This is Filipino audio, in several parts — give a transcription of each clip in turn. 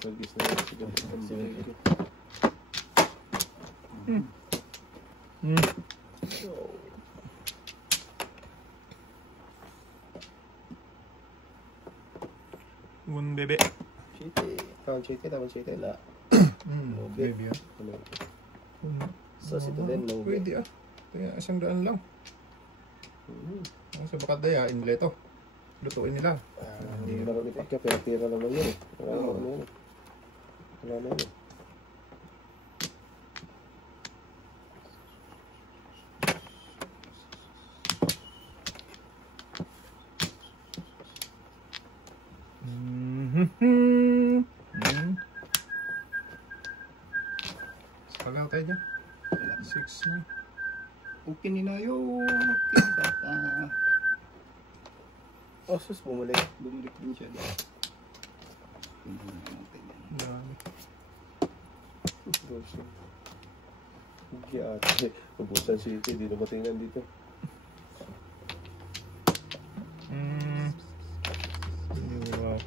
Pagkis na yun. Sige. Un bebe. Chite. Tawang chite. La. Baby ah. So, ito din. Pwede ah. Kaya 100 lang. Sa Bakadaya, inleto. Lutuin nila. Hindi marami pa. Pero tira naman yun. Wala na yun. Pagaw tayo dyan. 6 na. Okay nila yun. Bata. Sus, bumalik. Bumalik din siya. Tingnan natin yan. Dami. Hindi ate. Ubusan City. Di na matingnan dito. Wow.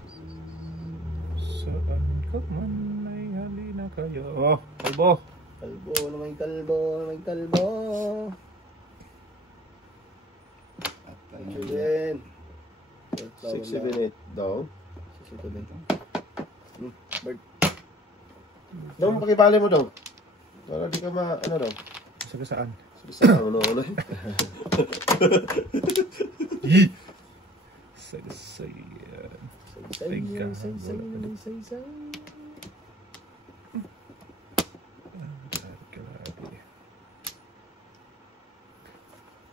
Saan ka man ay halina kayo. Oh, kalbo. Kalbo na may kalbo. At Ito din. 6, 7, 8 daw. Ito din. Bird. Dong, pakibali mo daw. Para di ka ano daw. Sabi saan? Ano. Sagasay.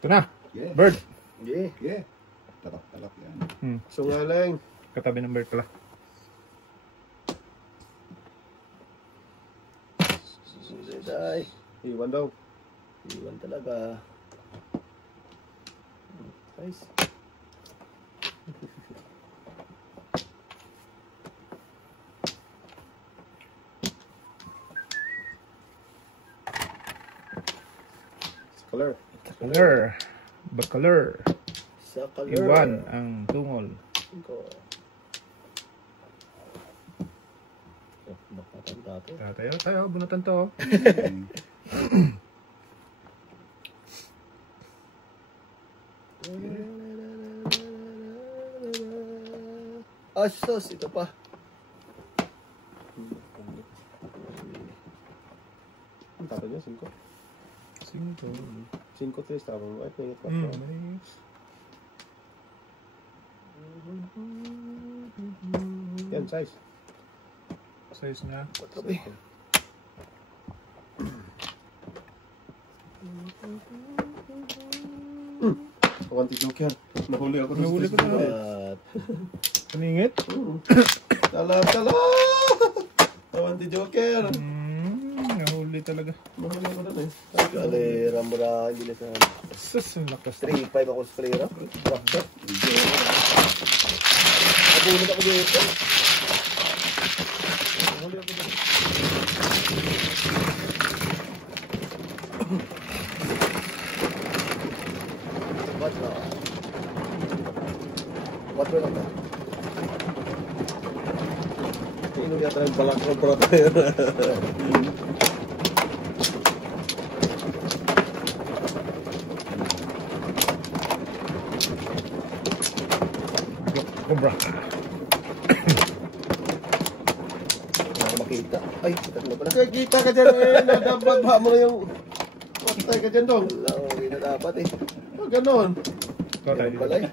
Ito na. Yes. Bird. Yeah. Talak yan. Sungaling. Katabi ng bird pala. Ay. Iwan daw. Iwan talaga. Nice. Color. Bacolor. Sa color. Iwan ang tungol. Tayo, bunatan to. Sus, ito pa. Ang tato niya, 5. 5, 3, tama mo. Ay, pwede 4. Nice. Yan, size. Size niya. 4. Kawanti joke yan. Nahuli ako. Nahuli ko na. Paningit? Tala! Kawanti joker. Nahuli talaga. Nahuli ako na eh. Kalera mo na, hindi na sa... Sus, ang lakas. 3-5 ako sa kalera. Bakit? Nabunod ako dito. Nahuli ako dito. What lang ka? Tingnan niya tayo balak ng brother. Cobra. Wala makita. Ay, kita na pala. Kita ka dyan eh. Dapat ba mo na yung... Patay ka dyan dong. Wala, hindi na dapat eh. Ganon. Yan pala eh.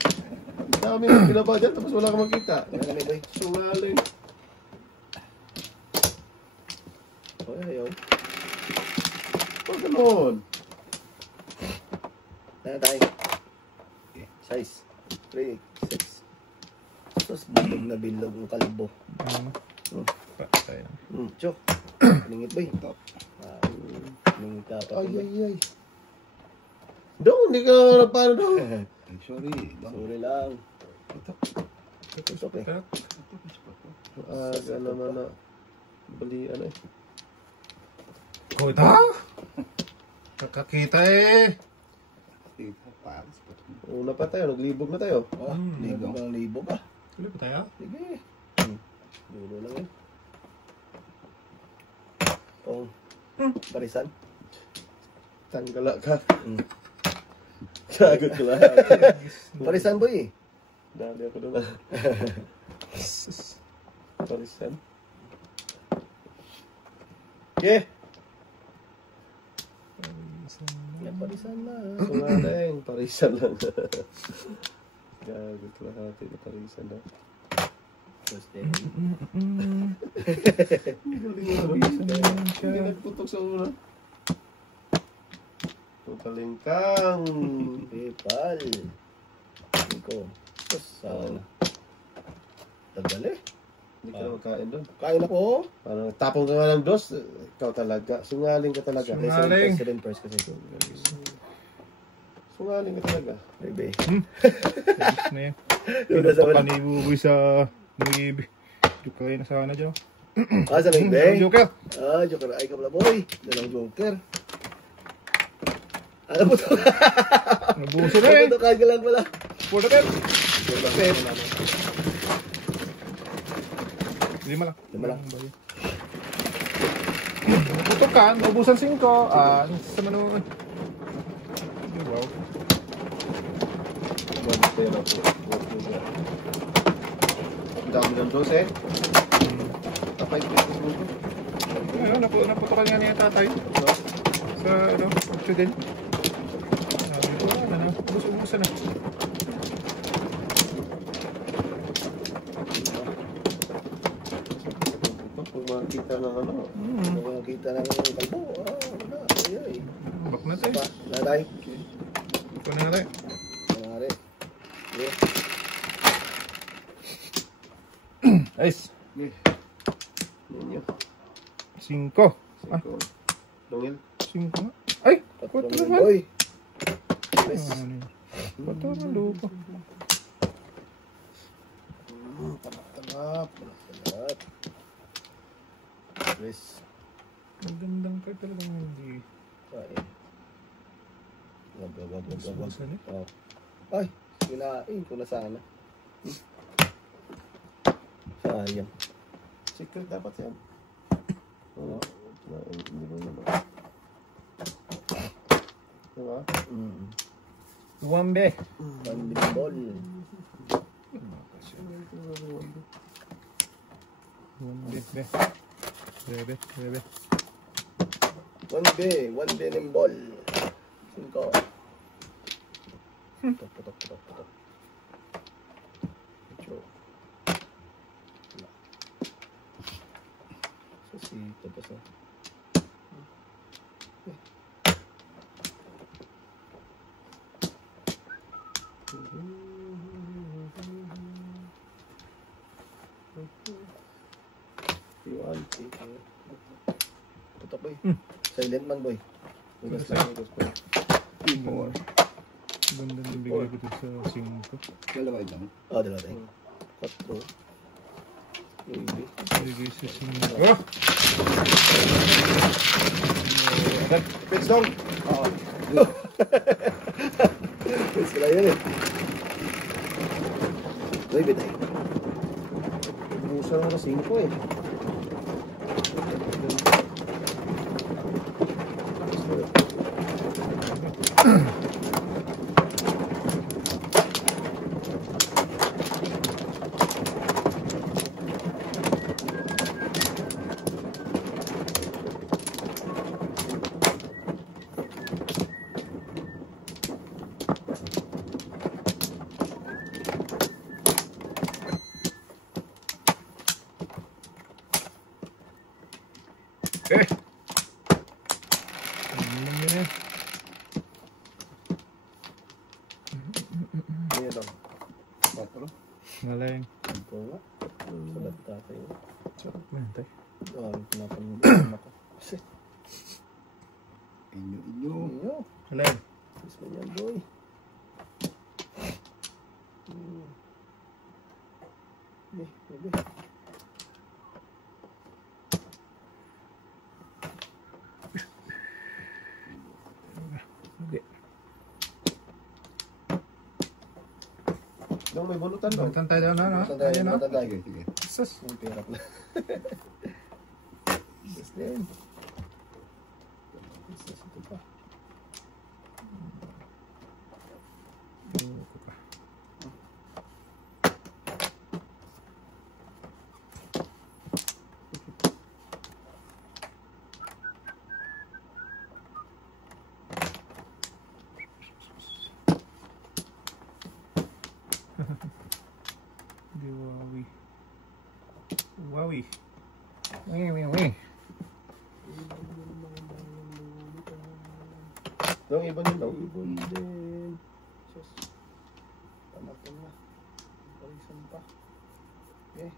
Dami yung pinaba dyan tapos wala ka makita. Sungaling. Oh, ayaw. Oh, ganon. Tayo. Size. 3, 6. Tapos bilog ng kalbo. Patay. Chok. Ningit ba yun? Ningit ka pa. Ay. Dong, hindi ka paano dong? Sorry lang. Ito eh. Aga naman na. Bali, ano eh. Kuta? Kakakita eh. Una pa tayo, naglibog na tayo. Libog ba? Tuloy pa tayo? Sige. Dulo lang yun. Parisan. Tanggala ka. Sagot ko lang. Parisan boy. Dali ako doon. Parisan. Okay. Parisan na. Sungaling. Parisan lang. Gagot ko lang natin. Parisan lang. Hindi nagputok sa ulo. Tukaling kang. Pipal. Iko. Saan? Tagal eh. Hindi ka na magkain doon. Kain ako. Parang tapong ka nga ng dos. Ikaw talaga. Sungaling ka talaga. Sungaling. First kasi ito. Sungaling ka talaga. Bebe. Tapos na yan. Panibuboy sa Nuibi. Joker na sana dyan. Ah, sa Bebe. Joker. Ah, Joker. Ay, kabla boy. Dalang Joker. Alam mo to. Nabuso na eh. Ito kain ka lang pala. For the pep. Lima lang. Lima lang. Putok ka. Naubusan 5. Sa manood. Wow. Pero po. Ang dami ng dos eh. Tapay ko yung mundo. Ayun, naputokan nga niya tatay. Sa ano, accident. Sabi ko, ubus-ubusan na. Pag makikita ng ano. Kung makakita ng kalbo. Ah, wala. Ay. Bak na tayo. Naday. Ito na tayo. Nangyari. Yeah. Nice. Ninyo. 5. Ah, Lungil. 5 nga. Ay! 4 naman. Boy. Ano yun? 4 na lupa. Talap. Yes. Magandang card talaga hindi. Kain. Wag. Ubusan eh. Oh. Ay, kinain ko na sana. Sayang. Secret dapat yan. Oo. Hindi mo naman. Diba? Luwambe. Pandimbol. Luwambe. Bebe. One day nimbol. 5. Putok. Ito. Sasito pa sa. Iwan. Putok boy. Silent man boy. Ugas lang. More. Ganda ng bigay ko dito sa 5. Dalawa lang. Oh, dalawa tayo. 4. Maybe. Bigay sa 5. Oh! Pitch dong. Oo. Yes, wala yun eh. Boy, bitay. Busa naman na 5 eh. Eh! Ano naman yan? Ano lang? 4. Ngalayang. Ito nga. Salat tatay. Sarap na yan tayo. Pinapanggap ako. Kasi, Inyo. inyo. Ngalayang. Yes man yan, boy. Bebe. Okay. Dong, may bunutan dong. Balitan tayo na, no? Matanda Ayun, no? matanda. Sige. Sus. Ang pirap na. Yes din. Wowie. Wee. Dong, ibon yun daw. Ibon din. Sus. Panapan na. Parisan pa. Okay.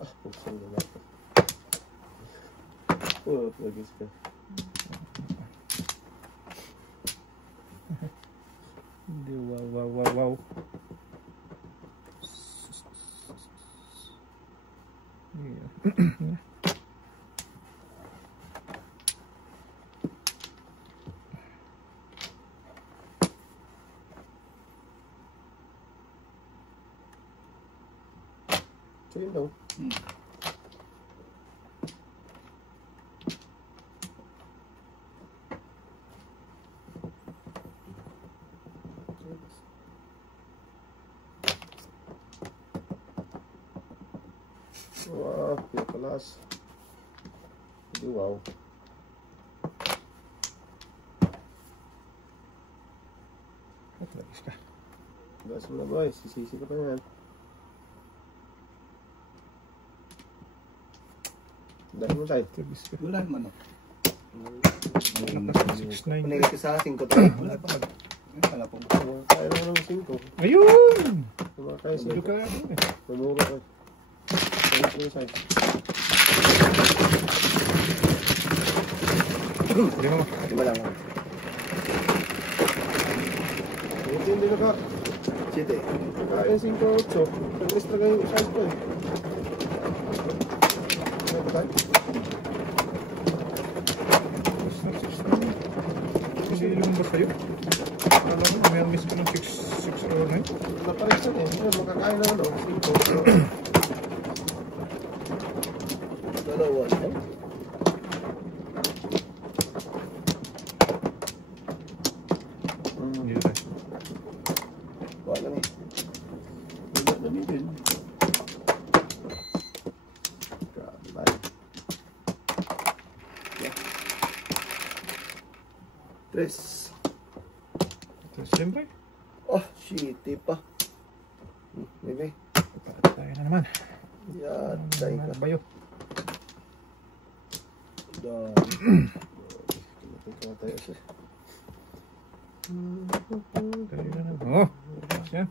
Ah, buksan na natin. Oh, lagis ka. Hindi, wow. Yeah. So yun daw. Wow, pinapalas. Hindi, wow. Lagis ka. Gas mo na boy, sisisi ka pa yan. Dahil mo tayo. Lagis ka. Wala naman ako. Naka 6'9". Pinigay ko sa 5 tayo. Wala pa. Wala po. Kaya naman ng 5. Ayun! Kaya Medyo 5. ka ano eh. Mamuro ka. Kaya ko yung size. Hindi mo. Lima lang. Hindi na ka. Siyete. Kaya 5-8. Nag-list talaga yung size ko eh. Ano ba tayo? Hindi lumabas sa'yo. Alam mo, may miss ko ng 6 or 9. Napares na eh. Ayun, makakain na ano. 5. Dalawa. Hindi na. Wala lang eh. Wala na din. Grabe tayo. Tres. Ito, siyempre. Oh, shitty pa. Bebe. Tayo na naman. Yatay ka. Bayo. Tingnan tayo siya. Tayo na naman. Oh! Yan.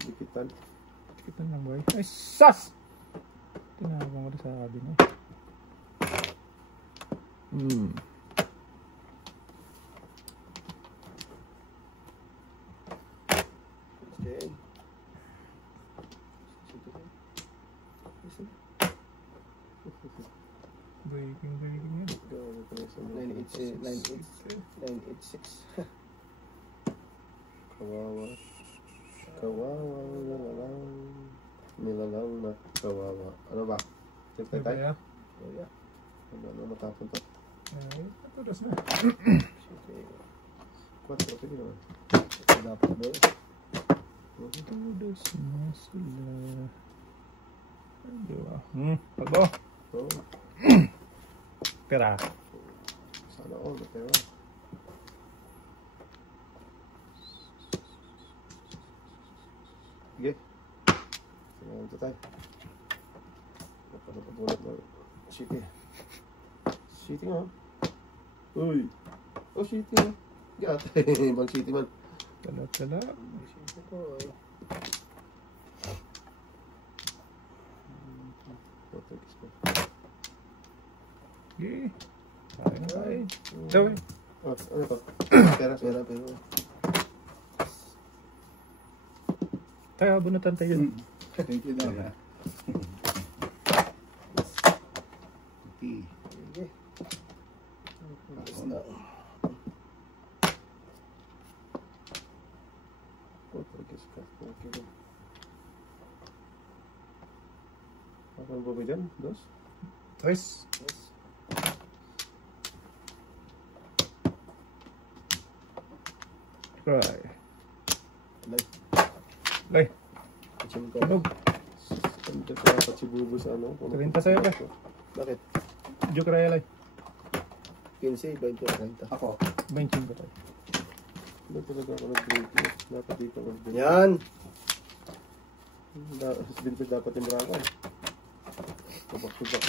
Dikitan. Kita lang boy. Ay, sas! Tinawag ko sa sabi mo. Okay. Breaking yan. 986. Kawawa. Kawawa. Nilalang na kawawa. Ano ba? Check tayo tayo. Kaya, Ano matapon to? ay, patulas na. 4. Sige naman. Dapat ba? Patulas na sila. Ay, di ba? Pagbo. Oo. Pera. Sana all. Pero sige. Sige, ito tayo. Napapatulad na. City. City nga. Uy. Oh, city nga. Gata. Ibang city man. Tala. Shitty ko eh. Portuguese ko. Okay. Tayo na tayo. Dawin. Oh, ano to? Pera. Pero. Tayo, abunutan tayo. Thank you na. Okay. Sige. Ako na. Portuguese ka. Okay. Ano ba ba dyan? Dos? Tres. Yes. Try. Like. Lay. 5. Tunog. Hindi pa dapat si Bubo sa ano. 30 sa'yo ba? Bakit? Joke Rayalay. 15, 20, 30. Ako. 25 tayo. Hindi talaga ako nag-break. Dapat dito mag-break. Yan. Dapat yung braka. Tabak-subak.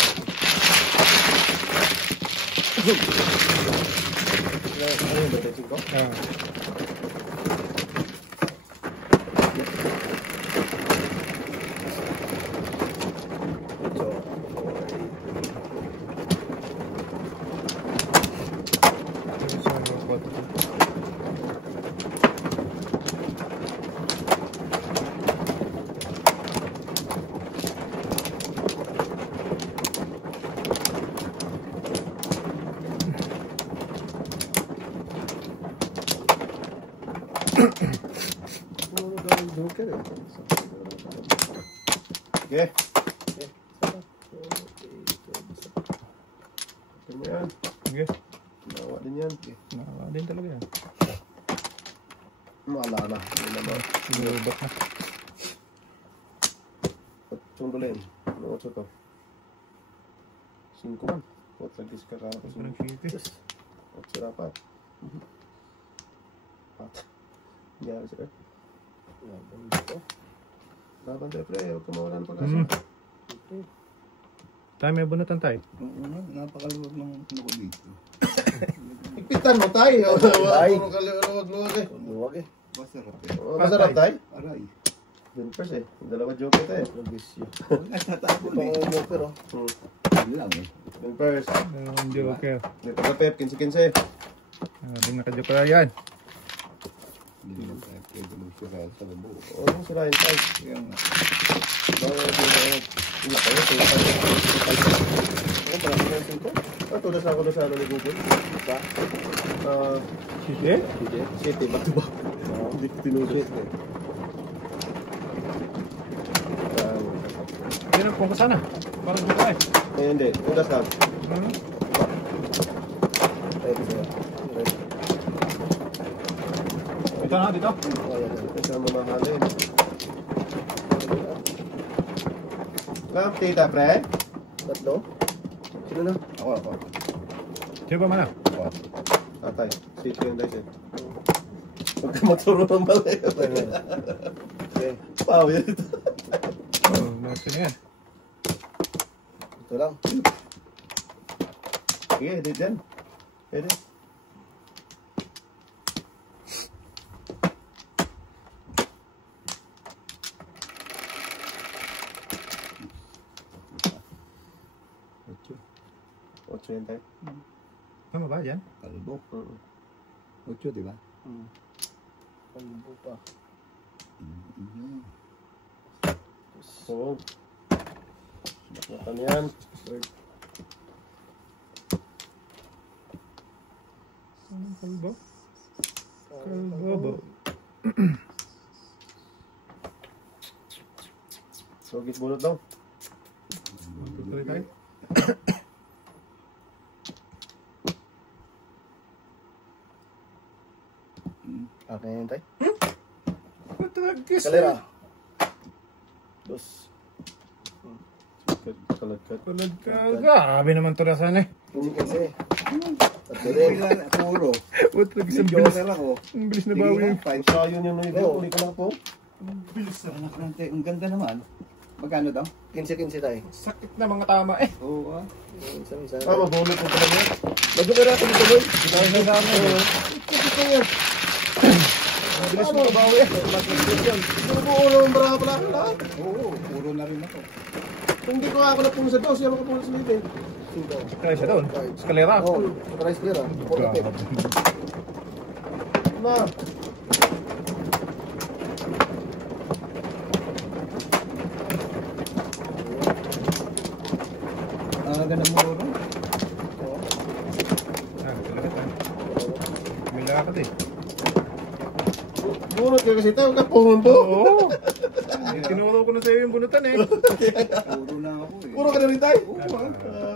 Ano yung batensing ko? Ah. Puro daw joker eh. Okay. Okay. Ito mo yan. Okay. Nawa din yan. Nakawa din talaga yan. Maala na. Hindi naman. Lubat na. Sundulin. Ano 8 to? 5 man. Pot lagi sekarang ako. Parang fitis. 8 dapat. Hindi ako sila. Laban tayo pre. Huwag ka mawalan pag-asa. Tayo may bunatan tayo. Napakaluwag ng ano ko dito. Ipitan mo tayo. Tay. Puro kaluwag-luwag eh. Luwag eh. Masarap eh. Masarap tayo? Aray. Dun first eh. Dalawa joke ito eh. Nabisyo. Natatapon Ito eh. ang joker oh. Yun lang eh. Dun first. Ang joker. Dito ka pep. 15-15 eh. Din naka-joke na yan. Hindi naman tayo pwede magsiral sa labo. Oo, sirahin tayo. Kaya nga. Hindi pa yun. Ano pala ko yung 5? Tulas ako na sa ano ni Google. Ba? Sige? City, back to back. Hindi ko tinulit. Yan ang pungka sana. Parang joke tayo. Hindi, tulas lang. Ito sa'yo. Dito na, dito. Kasi ang mamahalin. Lamp, tita, pre? Tatlo? Sino na? Ako. Sino ba mana? Ako. Tatay, city yung dice eh. Huwag ka maturo ng mali. Okay. Pao yun ito. Oh, nasa na yan. Ito lang. Sige, edit yan. Edit. Ocho yun tayo. Tama ba yan? Kalbo. 8, di ba? Kalbo pa. Oo. Nakatan yan. Kalbo? Kalbo. Sogit bunot daw. Tuloy tayo. Okay yan tayo. Patagis. Kalera. 2. Kalagkat. Tulad ka. Grabe naman ito na sana eh. Kasi. Tatlo din. Puro. Patagis May ang bilis. joker ako. Ang bilis na Sige bawi. na, 5. Basta yun yung naibigan. Oo. Uli ka lang po. Bilis na anak natin. Ang ganda naman. Magkano daw? 15 tayo. Sakit na mga tama eh. Oo ah. Isa. Mabulot mo pala yan. Mag-joker ako dito boy. Dahil na sa amin eh. Ito yan. Ang bilis mo bawi eh. Siguro po ulo ng baraka pala ako lahat. Oo, puro na rin ako. Kung hindi ko ako napuno sa dos, yan ako puno sa litin. 5. Kaya siya doon. Eskalera. Oo. Price clear ah. 40. Na. Ganun mo rin. Ah, talaga tayo. May lakad eh. Bunot ka kasi tayo, kapunto. Oo. Tinuro ko na sa'yo yung bunutan eh. Puro na ako eh. Puro ka na rin tayo.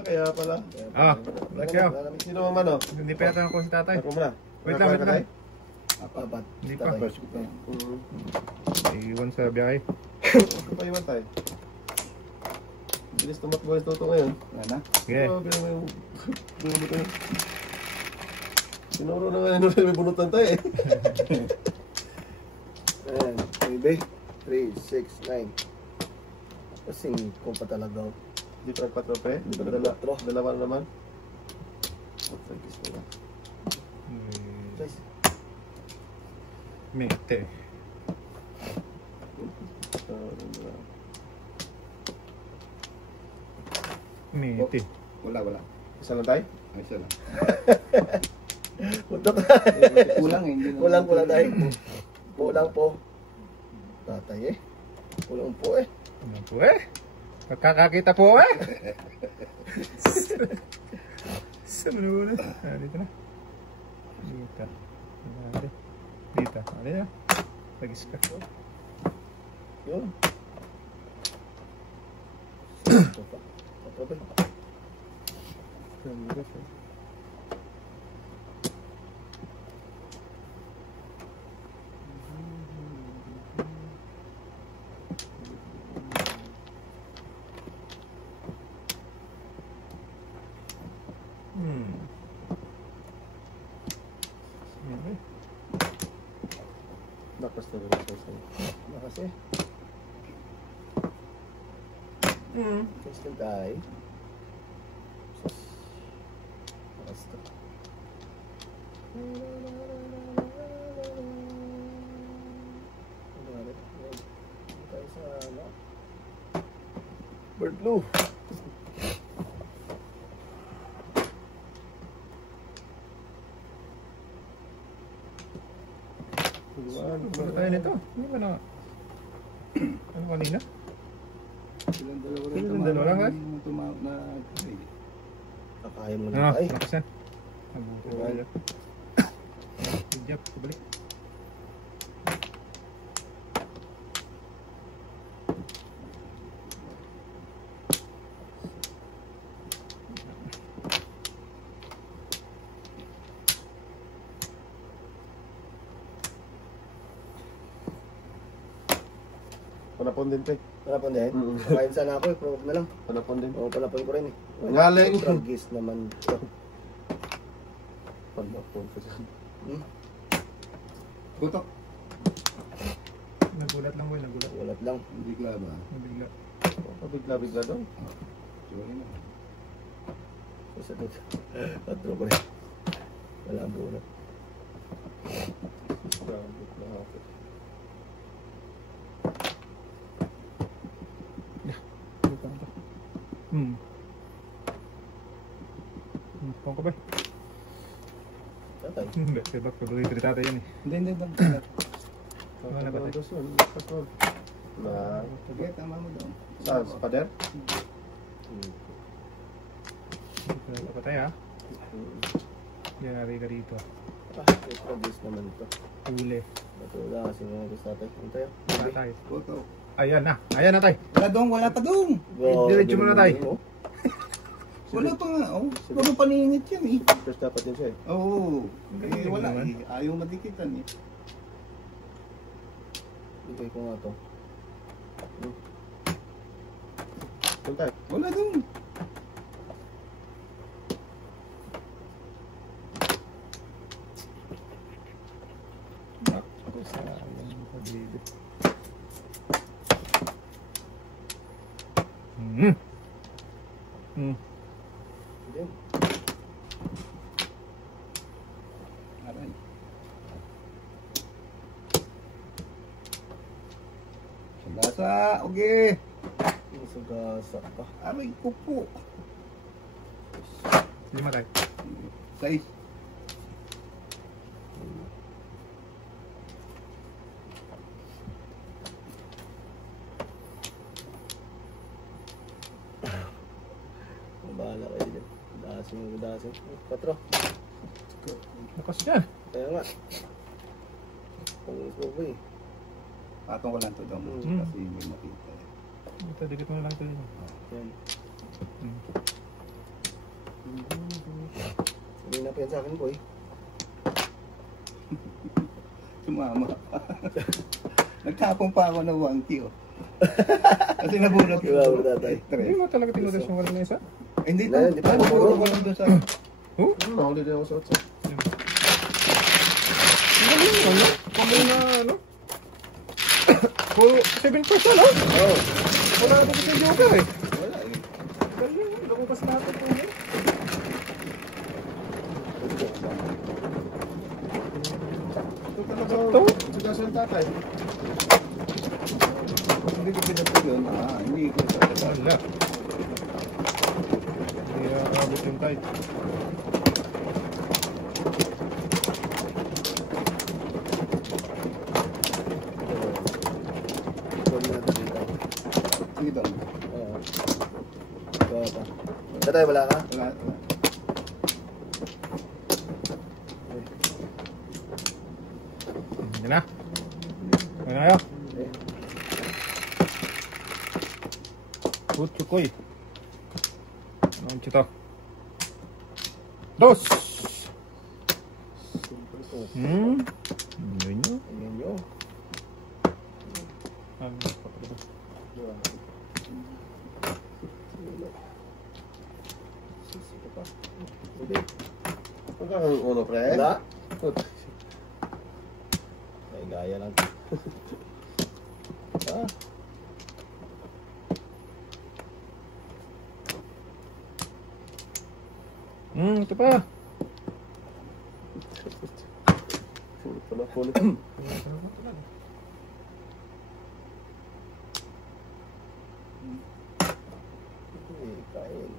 Kaya pala. Ah, lakyaw. Sino naman o? Hindi pa yata ako si tatay. Ako muna. Wait lang, wait lang. Apat. Hindi pa. Tatay. Iwan sa biyahe. Ito pa iwan tayo. Bilis tumakbo yung toto ngayon. Yan na. Sige. Grabe naman yung bunot na yun. Sinuro na nga yun, may bunutan tayo eh. Ayan, maybe 3, 6, 9. Kasing ko pa talaga. Di pa nagpatro pre? Di pa dalawa na naman? Focus mo na. Mete. Mete. Wala. Isa lang tayo? Ay, isa lang. Punta ka. Kulang eh. Hindi na- Kulang tayo. Kulang po. Tatay eh. Kulang po eh. Ano po eh? Magkakakita po eh. Saan mo na? Dito na. Dito. Dito. Ano na? Tagis ka. Yun. Ito pa. Ito pa. Lakas na rin sa Lakas eh. Lakas na tayo. Lakas na. Tayo sa ano? Bird blue. Ano tayo nito? Ano ba na? Ano kanina? Silang dalawa rin. Silang dalawa lang, eh? Hindi mo tumawag na... Kakain mo Ano? na tayo. Lakas yan. Good job. Balik. Panapon din pre. Panapon din? Kakain sana ako eh. Pero wag na lang. Panapon din. Oo, panapon ko rin eh. Ngaling. Tragis naman. Panapon ko dyan. Tutok. Nagulat lang boy. Nagulat. Walat lang. Hindi ka ba? Nabigla. Pabigla-bigla daw. Sorry na. Isa dito. Patro ko rin. Wala ang bulat. Pangko ba? Tatay. Hindi. Sebak. Paborito ni tatay yan eh. Hindi. Wala ba tayo? Sige, tama mo daw. Saan? Sa pader? Wala pa tayo ha? Yari ka dito. May tragis naman ito. Huli. Matula kasi mga gusto natin. Antayo. Tatay. Tutok. Ayan na. Ayan na tay. Wala pa dong. Diretso mo na tayo. Wala pa nga. Oh, puro paningit yan eh. First dapat yun siya eh. Oo. Galing Wala naman. eh. Ayaw madikitan eh. Bigay ko nga to. Doon tayo. Wala dong. Ako sa alam ko dito. Then, Aray. Sagasa. Okay. masagasa pa. Aray, kupo. 5 tayo. 6. Bahala kayo dyan. Dasin. 4. Lakas yan. Kaya nga. Pangis mo ba eh. Patong ko lang to daw. Mm. Kasi may makita eh. Ito, dikit mo na lang ito. Yan. Hindi na pa yan sa akin, boy. Sumama. Nagtapon pa ako ng 1 kilo. Kasi nabulok yun. Grabe tatay. Hindi mo talaga tinulis yung walang isa? Hindi Hindi, hindi pa nabulok. Nabulok doon sa... Nahuli din ako sa otsa. Ano yun, ano? Kung na, ano? Kung 7 pesos, ano? Oo. Wala na kasi yung joker eh. Wala eh. Kaya yun, nakupas natin po yun. Ito talaga. Ito? Sigas yung tatay. Hindi ko pinapag yun. Hindi ko sa... Wala. Hindi nakakabot yung tight. Sorry natin dito. Sige doon. Oo. Ito ata. Tatay, wala ka? Wala. Hindi na. Ano na kayo? Eh. Utsukoy. Ano ito? Dos! Simple to. Yun yun. Ayan yun. Hindi. Hanggang uno, pre. Wala? Ay, gaya lang. Ah. Ito pa. Pulot pala, pulot. Eh, kain.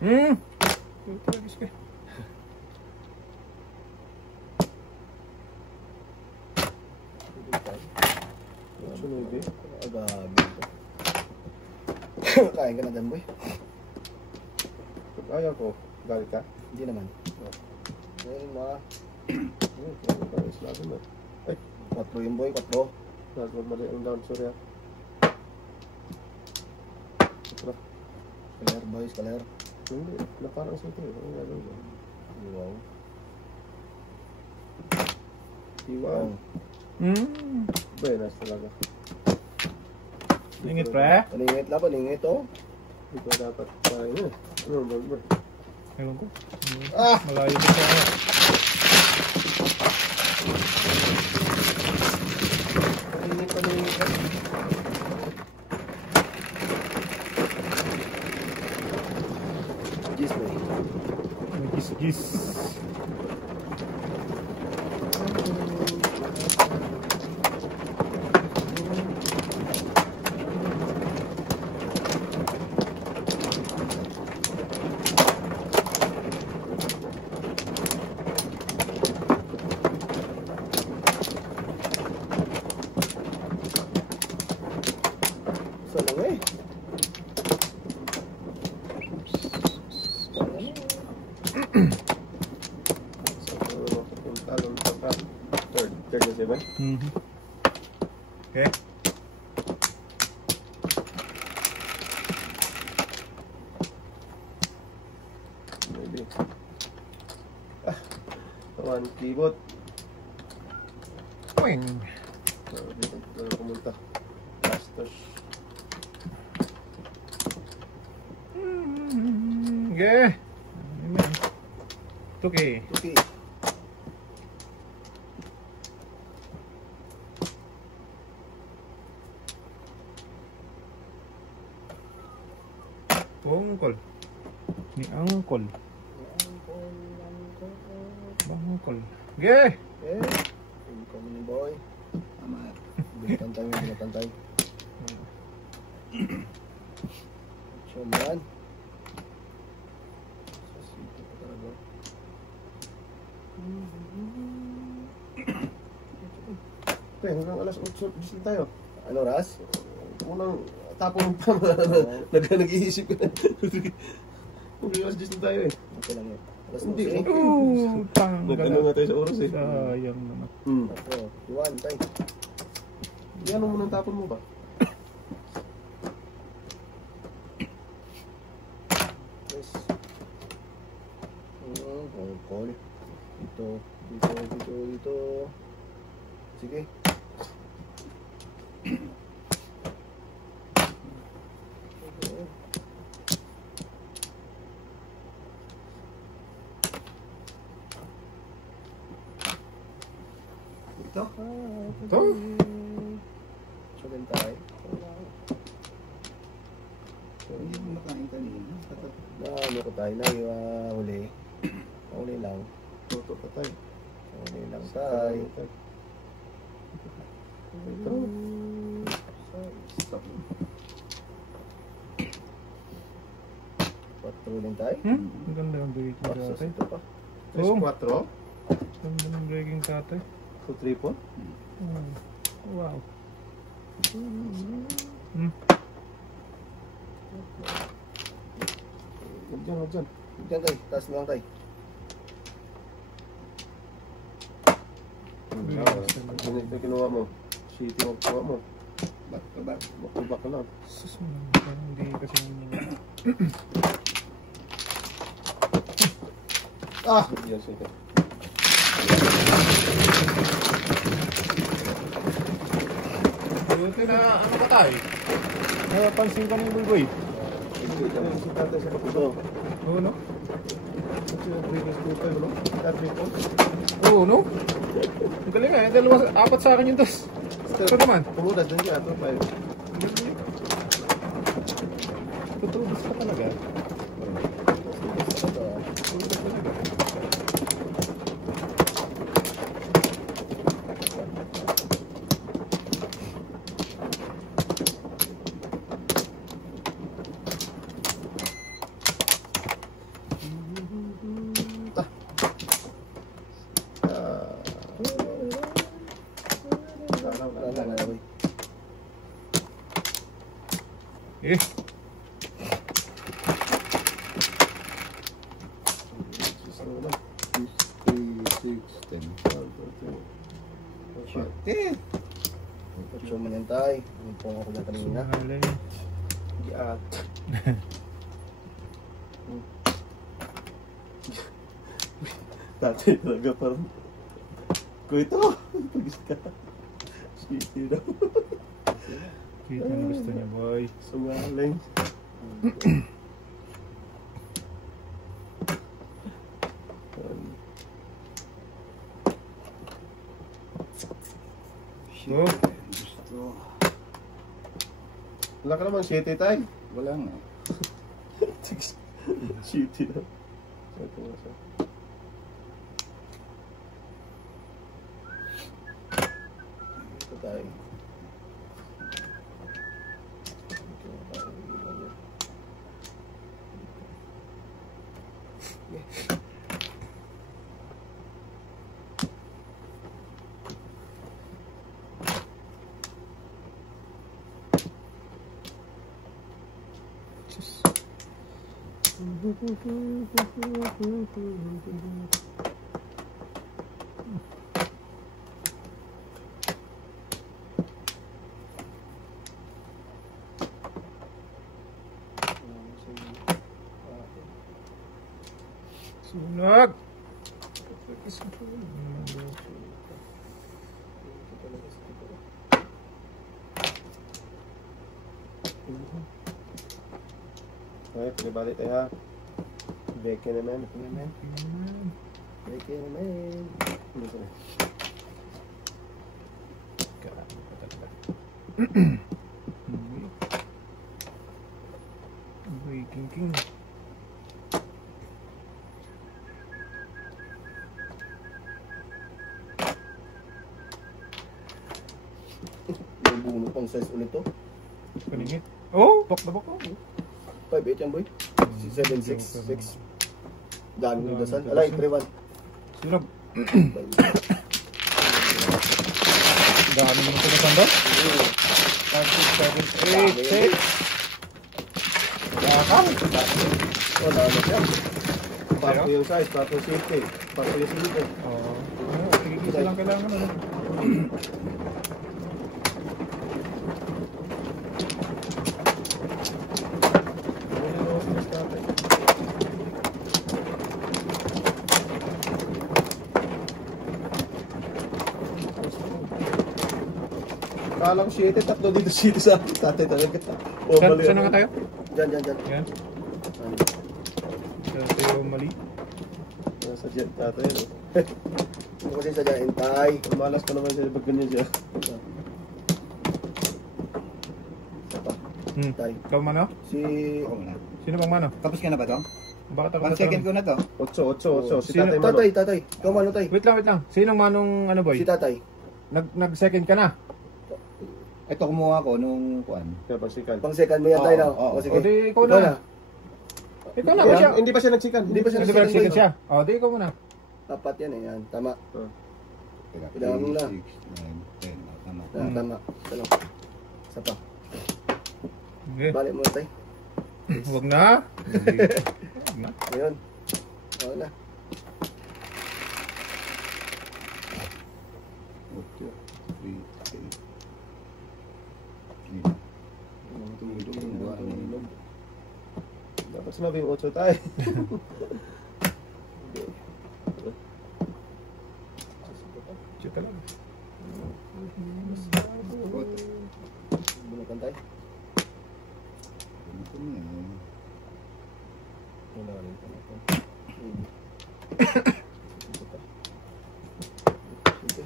Ito lagi siya. Sunog eh. Agagi. Kain ka na dyan, boy? Ayaw ko. Galit ka? Hindi naman. Ayun, mga Islago na. 4 yung boy, 4. Nagwag mali ang down, sorry ah. Ito. Kaler, boys, kaler. Hindi, na parang sa ito eh. Ang gano'n ba? Wow. Iwan. Buenas talaga. Ingit pre. Paningit lang, paningit, oh. Hindi ko dapat parang yun. Ano, bro? Ewan ko. Ah! Malayo din sa ano. Paningit, paningit. Gis, boy. May gis-gis. Saan lang eh? Third na siya ba? Okay. Maybe. Ah, one keyboard. Poing. Dito na pumunta. Bastos. Okay. Okay. Okay. Bangkol. Ni angkol. Bangkol. Okay. Eh, incoming ni boy. Tama. Binatantay mo, binatantay. Action yan. Sasito ka talaga. Okay, hanggang alas 8 disli tayo. Ano, Ras? Unang tapon pa. Nag-iisip ka na. Hanggang alas 10 tayo eh. Okay lang yun. Alas Hindi, 12. Nag-ano nga tayo sa oras eh. Sayang naman. Ako, iwan tayo. Yan mo nang tapon mo ba? Yes. Call. Dito. Sige. Ito. Ito? Sugan tayo. Hindi mo nakain kanina. Ano ko tayo na huli. Huli lang. Toto pa tayo. Huli lang tayo. Ito. Stop. Patulong tayo. Ang ganda ng breaking Pasas tatay. ito pa. 3-4. Ang ganda ng breaking tatay. So 3-4. Wow. Huwag dyan. Diyan tayo. Taas mo lang tayo. Ito kinuha mo. City mo kinuha mo. Back to back. Back ka lang. Sus mo naman. Parang hindi kasi Yes, ito. Buti na ano ka tayo? Napansin ka ng bulgoy. Si tatay sa kapito. Oo, no? Previous 2-5, no? 3-4. Oo, no? Ang galing nga. Apat sa akin yung dos. Ito naman. Tumudas din siya. 2-5. Tutubos ka talaga. Eh. Picture mo yan tayo. Ipong ako na kanina. Sumalay. Giat. Tatay talaga parang ko ito. Pagis ka. City daw. Cute na gusto niya, boy. Sumaling. So, Gusto. Wala ka naman, city tayo. Wala nga. City daw. Ito tayo. sunog! Okay, pinabalik tayo ha. Beke naman. Beke naman. Breaking king. May buno pang size ulit to. Paningit. Oh, bak na bak. 5-8 yan boy. 7-6-6. Dami ng dasan. Alay, 3-1. Sunog. Dami naman ito na sanda. 5, 6, 7, 8, 6. Yakal. Oh, dami siya. Papo yung size, papo yung safety. Papo yung safety. Oo. Tigil-isa lang kailangan. Ano? Kala ko 7, tatlo dito 7 sa akin. Tatay talaga. O, mali. Saan na nga tayo? Dyan. Yan. Ito yung mali. Nasa jet tatay. No? Ano kasi sa dyan, intay. Malas pa naman siya pag ganyan siya. Intay. Ikaw mano? Si... Ako na. Sino bang mano? Tapos ka na ba to? Bakit ako 1 second ko na to. 8. Si Sino- tatay Mano. Tatay. Ikaw mano, tay. Wait lang. Sinong manong ano boy? Si tatay. Nag-second ka na? Ito kumuha ko nung kuan. Kaya pagsikan. Pang second mo yan, tay, no? Oo, O, sige. O di ikaw na. Ikaw na. Kaya, Siya. hindi pa siya nagsikan. Hindi pa siya Hindi ba nag-second siya? O di ikaw muna. Apat yan eh, yan. Tama. Teka, Kailangan mo na. 6, 9, 10. Tama. Tama. Ano? Isa pa. Okay. Balik mo, tay. Huwag na. Huwag na. Ngayon. Oo na. 8, 3, 8. Dapat sinabi yung 8 tayo. Check ka lang. Bunukan tayo. Wala rin pala ito. Sige.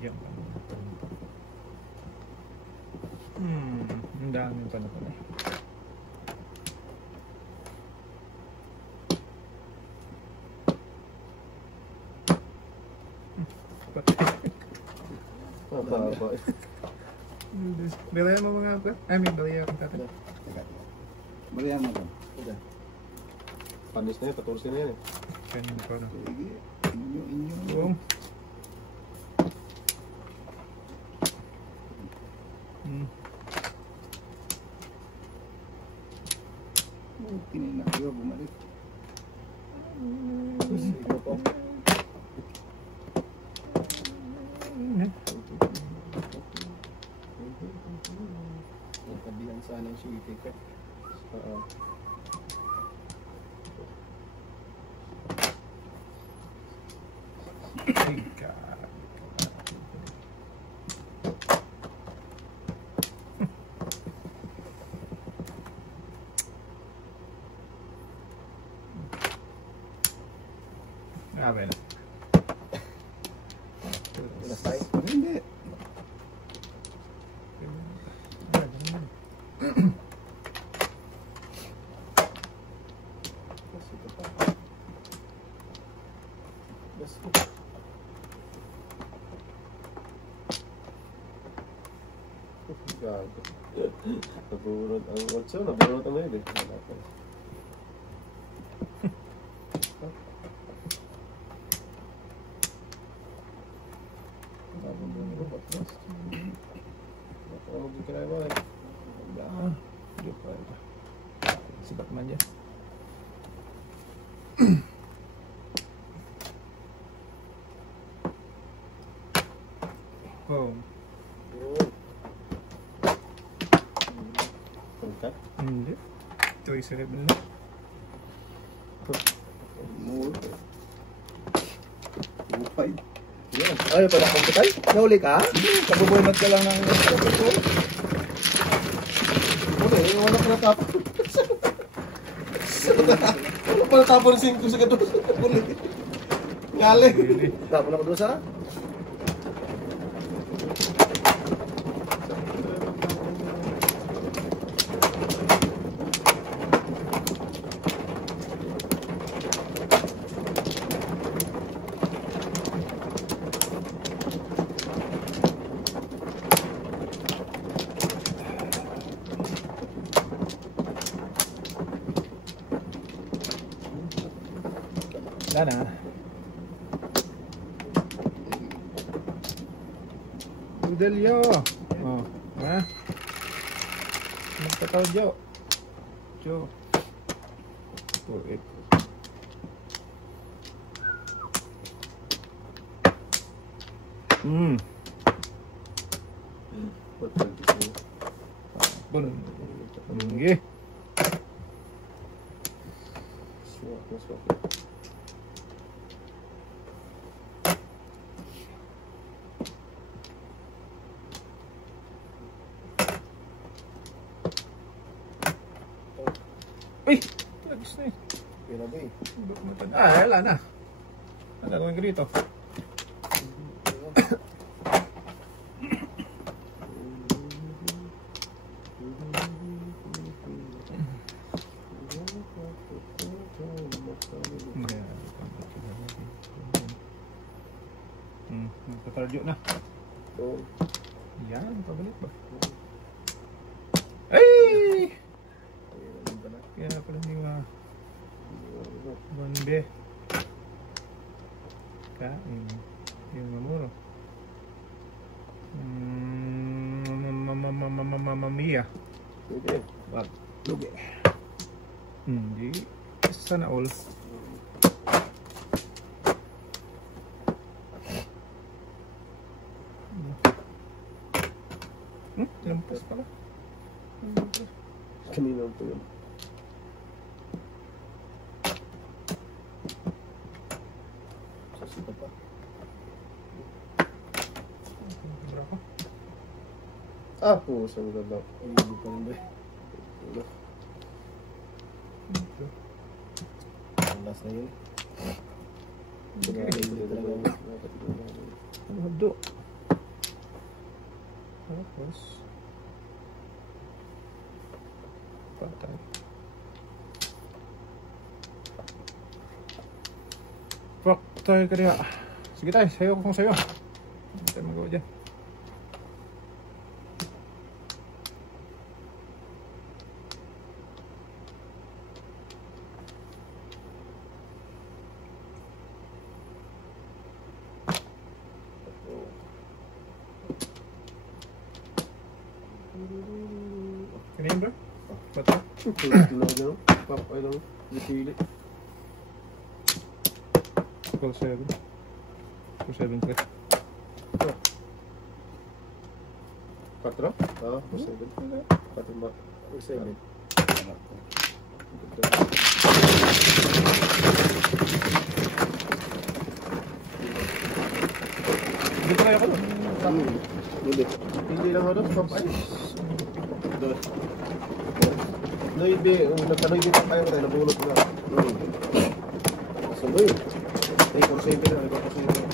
Yan. Ang dami pa na pala. Mababa. Bilaya mo mga ako. I mean, bilaya akong tatay. Teka. Balihan mo to. Panis na yun, 14 na yan eh. Kanina pa na. Sige. Inyo. Boom. Tinina ko bumalik. Sige po. Nagkabihan sana yung sweetie ka. Oo. Ika. Grabe na. Ilas tayo. Hindi. Gago. Naburot ang 8, naburot ang 9 eh. Wala pa. Sibat man dyan. Wow. Pagkat? Hindi. Ito isa rin na. More. 2-5. Ay, pala kong patay. Nahuli ka? Kabubunod ka lang ng Wala pa natapon. Wala pa natapon 5 sa gato. Galing. Tapon ako doon sa? Wala na. Delio. Oh, ha? Magkataw, Jo. Jo. 4-8. Bun. Nggih. Uy! Lagis na eh. Pira ba eh? Wala na. Ano gawin ko dito? Nagtatarjo na. Oo. Yan, pabalik ba? Ay! Kaya pala hindi Bande. Kain. Yung mamuro. Mamamia. Sige. Wag. Lugi. Hindi. Sana all. Lampas pala. Kanina po yun. Sasita pa. Berapa? Ah, puso mo na daw. Hindi pa rin ba eh. Ang last na yun. Hado. Tapos patay. Patay ka rin. Sige tayo, sayo ko kung sayo. Hindi tayo magawa dyan. Kanina bro? Bato? Tinaw. Papay lang. Dipili. Call 7. Call 7 3. 4? Oo, 7. 4 ba? 7. Dito kayo ko doon. Hindi lang ako doon. Papay. Doon. Noibe. Nagkanoibe pa kayo tayo. Nabulot na. Sabi. Ay, konsendi na. Ay, konsendi na.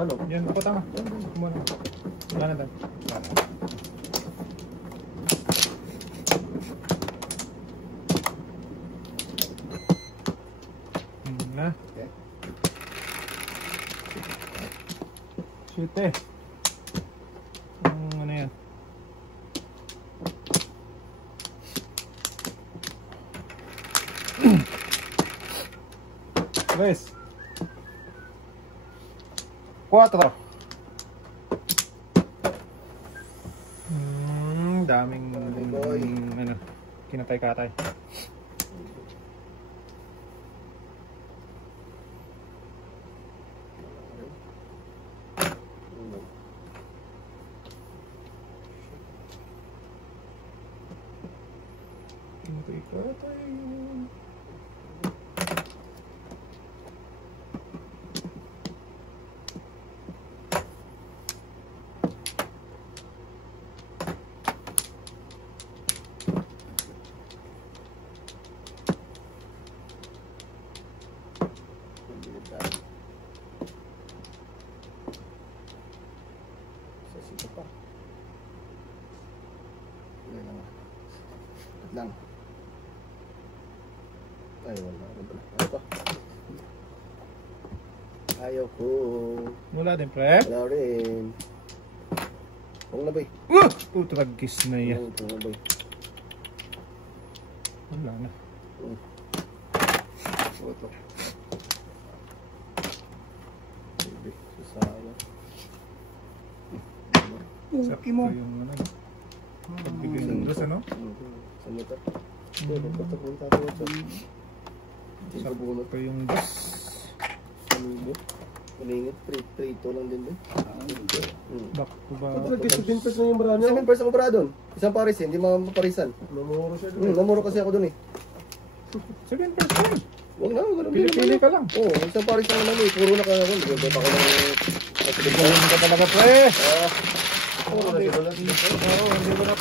Ano? Yan, ako tama. Kumana. Wala na tayo. Na. Okay. Siyete. Ano yan? Tres. 4. Daming ano, kinatay-katay. Kinatay-katay. Lang. Ay, wala. Ano pa? Ayaw ko. Mula din, pre. Wala rin. Huwag na, bay. Tragis na yan. Huwag na, bay. Wala na. Huwag na. Bay, sasaya. Okay mo. Sakto yung ano. Pagbigay ng dos, ano? Sa mata. Pagpatakong tatawag sa... Sakto yung dos. Kanilot. Kaningit. Prito lang din din. Back to back. Kapag nag-7 na yung marami ako. 7 pesos ako para doon. Isang paris eh, hindi mapaparisan. Namuro siya doon. Namuro kasi ako doon eh. 7%. Huwag na, ganun din Pili-pili naman. ka lang. Oo, isang paris lang naman eh. Puro na kaya ako. Hindi ba ako lang... Hindi ka talaga pre. Puro na sila lang. Oo, hindi mo na